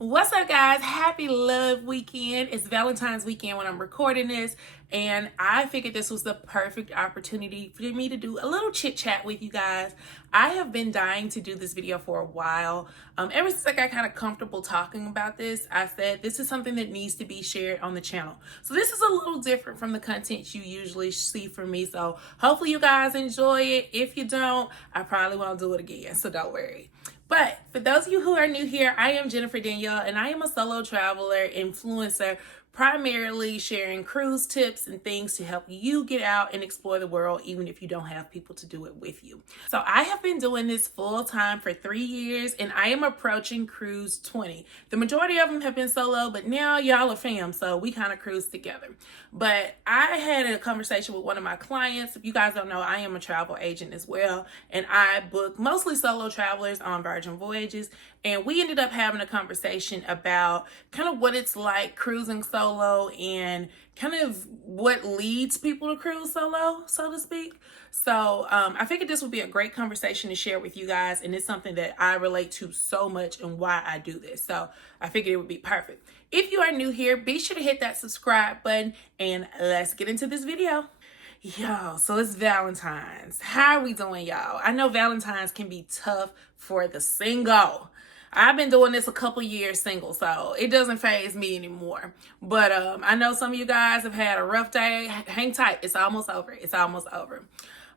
What's up, guys? Happy love weekend. It's Valentine's weekend when I'm recording this, and I figured this was the perfect opportunity for me to do a little chit chat with you guys. I have been dying to do this video for a while. Ever since I got kind of comfortable talking about this, I said this is something that needs to be shared on the channel. So this is a little different from the content you usually see from me. So hopefully you guys enjoy it. If you don't, I probably won't do it again, so don't worry. But for those of you who are new here, I am JennDanielle, and I am a solo traveler, influencer, primarily sharing cruise tips and things to help you get out and explore the world, even if you don't have people to do it with you. So I have been doing this full time for 3 years, and I am approaching cruise 20. The majority of them have been solo, but now y'all are fam, so we kind of cruise together. But I had a conversation with one of my clients. If you guys don't know, I am a travel agent as well, and I book mostly solo travelers on Virgin Voyages. And we ended up having a conversation about kind of what it's like cruising solo and kind of what leads people to cruise solo, so to speak. So I figured this would be a great conversation to share with you guys. And it's something that I relate to so much and why I do this. So I figured it would be perfect. If you are new here, be sure to hit that subscribe button and let's get into this video. Yo, so it's Valentine's. How are we doing, y'all? I know Valentine's can be tough for the single. I've been doing this a couple years single, so it doesn't faze me anymore. But I know some of you guys have had a rough day. Hang tight. It's almost over. It's almost over.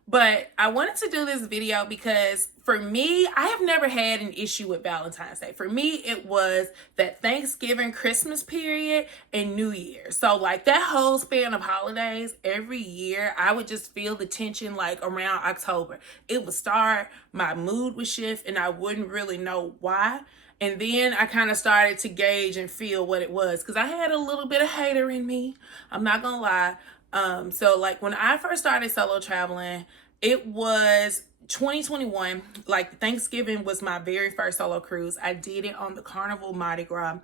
But I wanted to do this video because for me, I have never had an issue with Valentine's Day. For me, it was that Thanksgiving, Christmas period, and New Year. So like that whole span of holidays, every year, I would just feel the tension like around October. It would start, my mood would shift, and I wouldn't really know why. And then I kind of started to gauge and feel what it was because I had a little bit of hater in me. I'm not going to lie. So like when I first started solo traveling, it was 2021. Like Thanksgiving was my very first solo cruise. I did it on the Carnival Mardi Gras,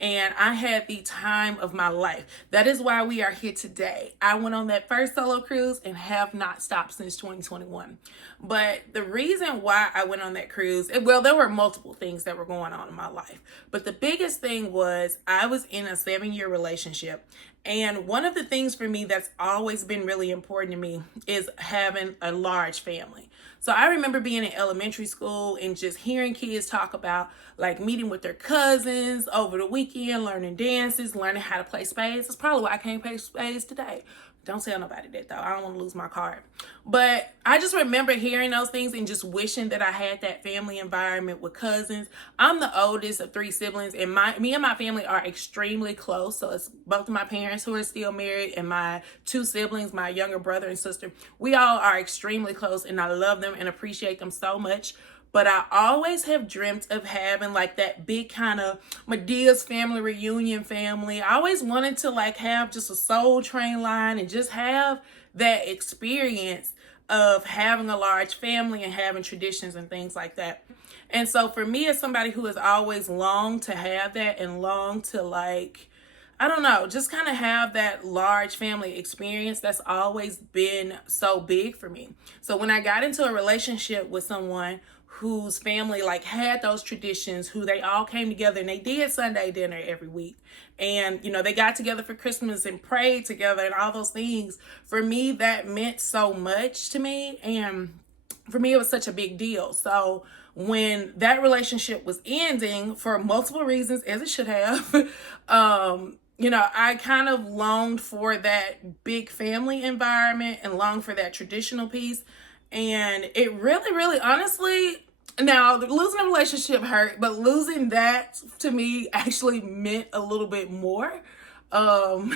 and I had the time of my life. That is why we are here today. I went on that first solo cruise and have not stopped since 2021. But the reason why I went on that cruise, well, there were multiple things that were going on in my life. But the biggest thing was I was in a 7-year relationship. And one of the things for me that's always been really important to me is having a large family. So I remember being in elementary school and just hearing kids talk about like meeting with their cousins over the weekend, learning dances, learning how to play spades. That's probably why I can't play spades today. Don't tell nobody that though. I don't want to lose my card. But I just remember hearing those things and just wishing that I had that family environment with cousins. I'm the oldest of 3 siblings, and me and my family are extremely close. So it's both of my parents who are still married and my 2 siblings, my younger brother and sister. We all are extremely close, and I love them and appreciate them so much. But I always have dreamt of having like that big kind of Medea's family reunion family. I always wanted to like have just a soul train line and just have that experience of having a large family and having traditions and things like that. And so for me, as somebody who has always longed to have that and longed to like, I don't know, just kind of have that large family experience, that's always been so big for me. So when I got into a relationship with someone whose family like had those traditions, who they all came together and they did Sunday dinner every week. And, you know, they got together for Christmas and prayed together and all those things. For me, that meant so much to me. And for me, it was such a big deal. So when that relationship was ending for multiple reasons, as it should have, you know, I kind of longed for that big family environment and longed for that traditional piece. And it really, honestly, now losing a relationship hurt, but losing that to me actually meant a little bit more. Oh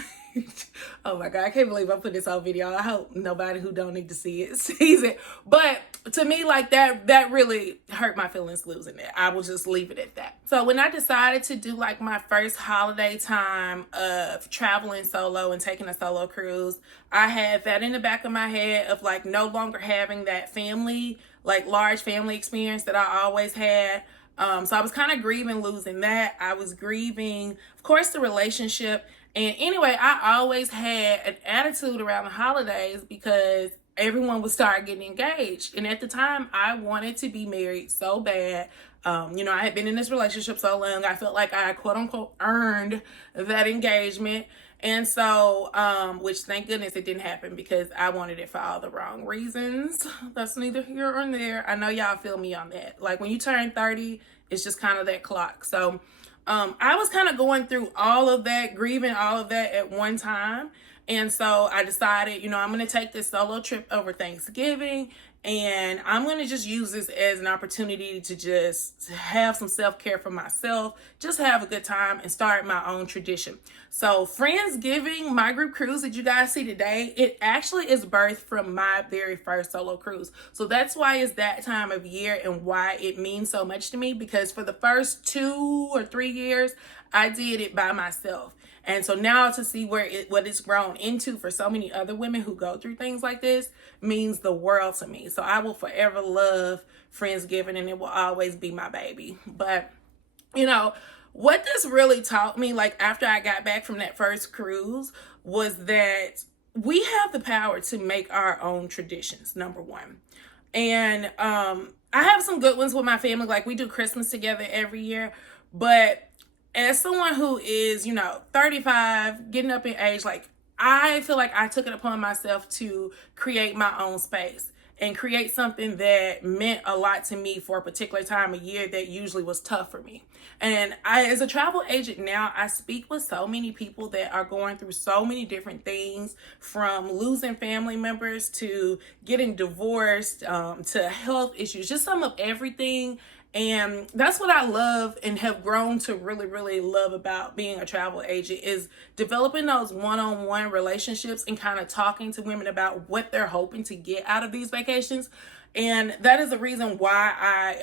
my God, I can't believe I put this on video. I hope nobody who don't need to see it sees it. But to me, like that really hurt my feelings losing it. I will just leave it at that. So when I decided to do like my first holiday time of traveling solo and taking a solo cruise, I had that in the back of my head of like no longer having that family, like large family experience that I always had. So I was kind of grieving losing that. I was grieving, of course, the relationship. And anyway, I always had an attitude around the holidays because everyone would start getting engaged. And at the time, I wanted to be married so bad. I had been in this relationship so long, I felt like I quote unquote earned that engagement. And so, which thank goodness it didn't happen because I wanted it for all the wrong reasons. That's neither here or there. I know y'all feel me on that. Like when you turn 30, it's just kind of that clock. So, I was kind of going through all of that, grieving all of that at one time. And so I decided, I'm going to take this solo trip over Thanksgiving, and I'm going to just use this as an opportunity to just have some self-care for myself, just have a good time and start my own tradition. So Friendsgiving, my group cruise that you guys see today, it actually is birthed from my very first solo cruise. So that's why it's that time of year and why it means so much to me, because for the first 2 or 3 years, I did it by myself. And so now to see what it's grown into for so many other women who go through things like this means the world to me. So I will forever love Friendsgiving, and it will always be my baby. But, what this really taught me, like after I got back from that first cruise, was that we have the power to make our own traditions, number one. And I have some good ones with my family. Like we do Christmas together every year, but as someone who is, 35, getting up in age, like I feel like I took it upon myself to create my own space and create something that meant a lot to me for a particular time of year that usually was tough for me. And as a travel agent now, I speak with so many people that are going through so many different things, from losing family members to getting divorced, to health issues, just some of everything. And that's what I love and have grown to really, really love about being a travel agent, is developing those one-on-one relationships and kind of talking to women about what they're hoping to get out of these vacations. And that is the reason why I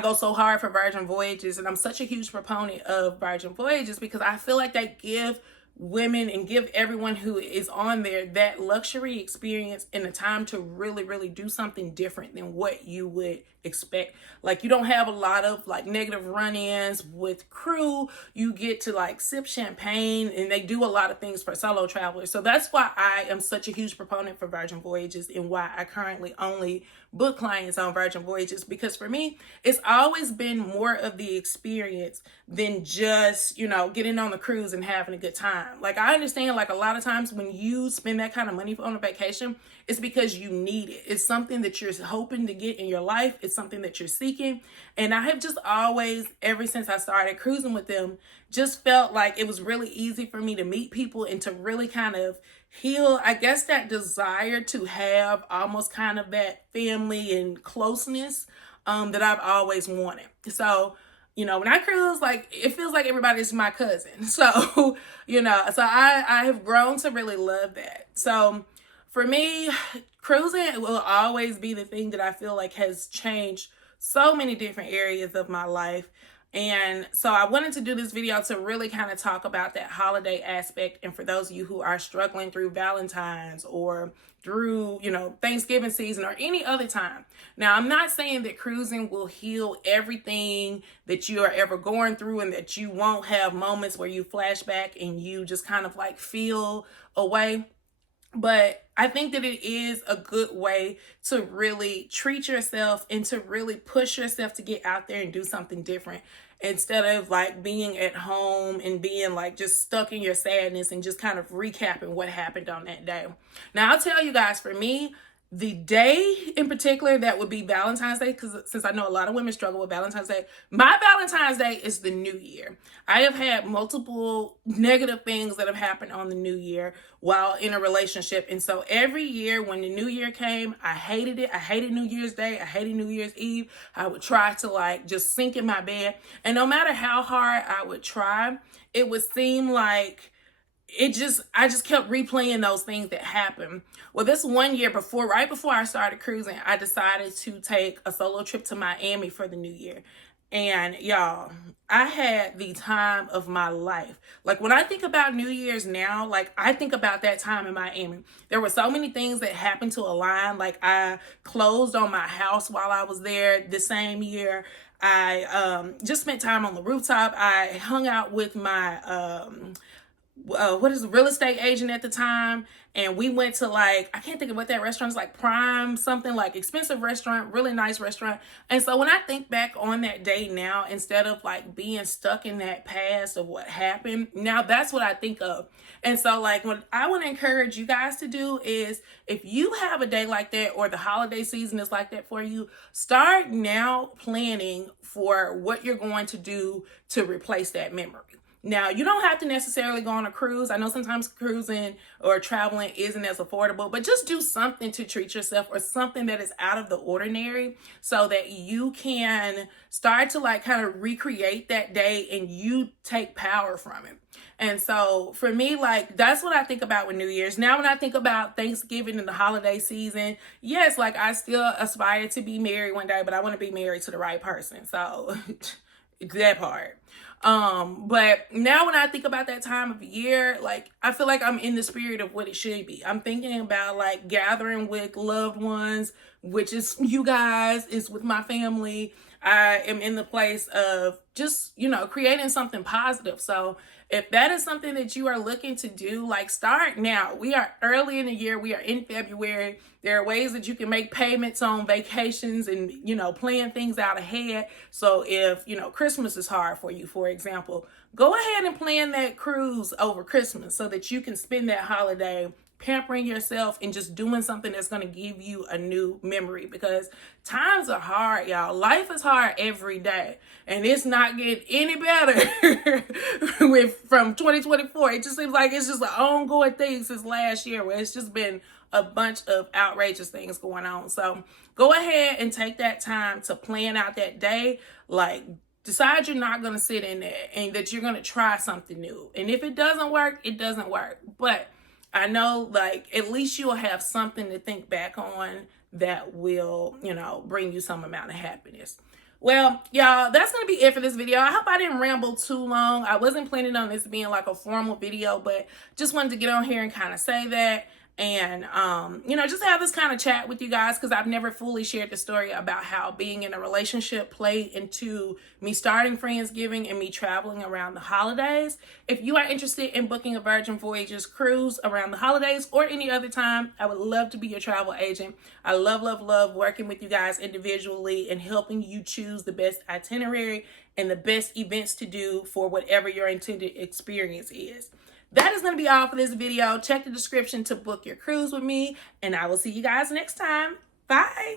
go so hard for Virgin Voyages, and I'm such a huge proponent of Virgin Voyages, because I feel like they give women and give everyone who is on there that luxury experience and the time to really, really do something different than what you would expect. Like you don't have a lot of like negative run-ins with crew. You get to like sip champagne, and they do a lot of things for solo travelers. So that's why I am such a huge proponent for Virgin Voyages, and why I currently only book clients on Virgin Voyages, because for me, it's always been more of the experience than just, getting on the cruise and having a good time. Like I understand, like a lot of times when you spend that kind of money on a vacation, it's because you need it. It's something that you're hoping to get in your life. It's something that you're seeking. And I have just always, ever since I started cruising with them, just felt like it was really easy for me to meet people and to really kind of heal, I guess, that desire to have almost kind of that family and closeness that I've always wanted. So, when I cruise, like it feels like everybody's my cousin. So, so I have grown to really love that. So for me, cruising will always be the thing that I feel like has changed so many different areas of my life. And so I wanted to do this video to really kind of talk about that holiday aspect. And for those of you who are struggling through Valentine's or through, Thanksgiving season or any other time. Now, I'm not saying that cruising will heal everything that you are ever going through, and that you won't have moments where you flash back and you just kind of like feel away. But I think that it is a good way to really treat yourself and to really push yourself to get out there and do something different, instead of like being at home and being like just stuck in your sadness and just kind of recapping what happened on that day. Now, I'll tell you guys, for me, the day in particular that would be Valentine's Day, because since I know a lot of women struggle with Valentine's Day, my Valentine's Day is the new year. I have had multiple negative things that have happened on the new year while in a relationship. And so every year when the new year came, I hated it. I hated New Year's Day. I hated New Year's Eve. I would try to like just sink in my bed. And no matter how hard I would try, it would seem like I just kept replaying those things that happened. Well, this one year right before I started cruising, I decided to take a solo trip to Miami for the new year. And y'all, I had the time of my life. Like when I think about New Year's now, like I think about that time in Miami. There were so many things that happened to align. Like I closed on my house while I was there the same year. I just spent time on the rooftop. I hung out with my what is the real estate agent at the time, and we went to, like, I can't think of what that restaurant is, like Prime something, like expensive restaurant, really nice restaurant. And so when I think back on that day now, instead of like being stuck in that past of what happened, now that's what I think of. And so like what I want to encourage you guys to do is, if you have a day like that or the holiday season is like that for you, start now planning for what you're going to do to replace that memory. Now, you don't have to necessarily go on a cruise. I know sometimes cruising or traveling isn't as affordable, but just do something to treat yourself, or something that is out of the ordinary, so that you can start to like kind of recreate that day and you take power from it. And so for me, like, that's what I think about with New Year's. Now, when I think about Thanksgiving and the holiday season, yes, like I still aspire to be married one day, but I want to be married to the right person. So that part. But now when I think about that time of year, like, I feel like I'm in the spirit of what it should be. I'm thinking about like gathering with loved ones, which is you guys, is with my family. I am in the place of just, you know, creating something positive. So if that is something that you are looking to do, like, start now. We are early in the year. We are in February. There are ways that you can make payments on vacations and, you know, plan things out ahead. So if, you know, Christmas is hard for you, for example, go ahead and plan that cruise over Christmas so that you can spend that holiday pampering yourself and just doing something that's going to give you a new memory, because times are hard, y'all. Life is hard every day, and it's not getting any better from 2024. It just seems like it's just an ongoing thing since last year, where it's just been a bunch of outrageous things going on. So go ahead and take that time to plan out that day. Like, decide you're not going to sit in there, and that you're going to try something new. And if it doesn't work, it doesn't work. But I know, like, at least you'll have something to think back on that will, you know, bring you some amount of happiness. Well, y'all, that's going to be it for this video. I hope I didn't ramble too long. I wasn't planning on this being like a formal video, but just wanted to get on here and kind of say that. And, you know, just have this kind of chat with you guys, because I've never fully shared the story about how being in a relationship played into me starting Friendsgiving and me traveling around the holidays. If you are interested in booking a Virgin Voyages cruise around the holidays or any other time, I would love to be your travel agent. I love, love, love working with you guys individually and helping you choose the best itinerary and the best events to do for whatever your intended experience is. That is going to be all for this video. Check the description to book your cruise with me, and I will see you guys next time. Bye.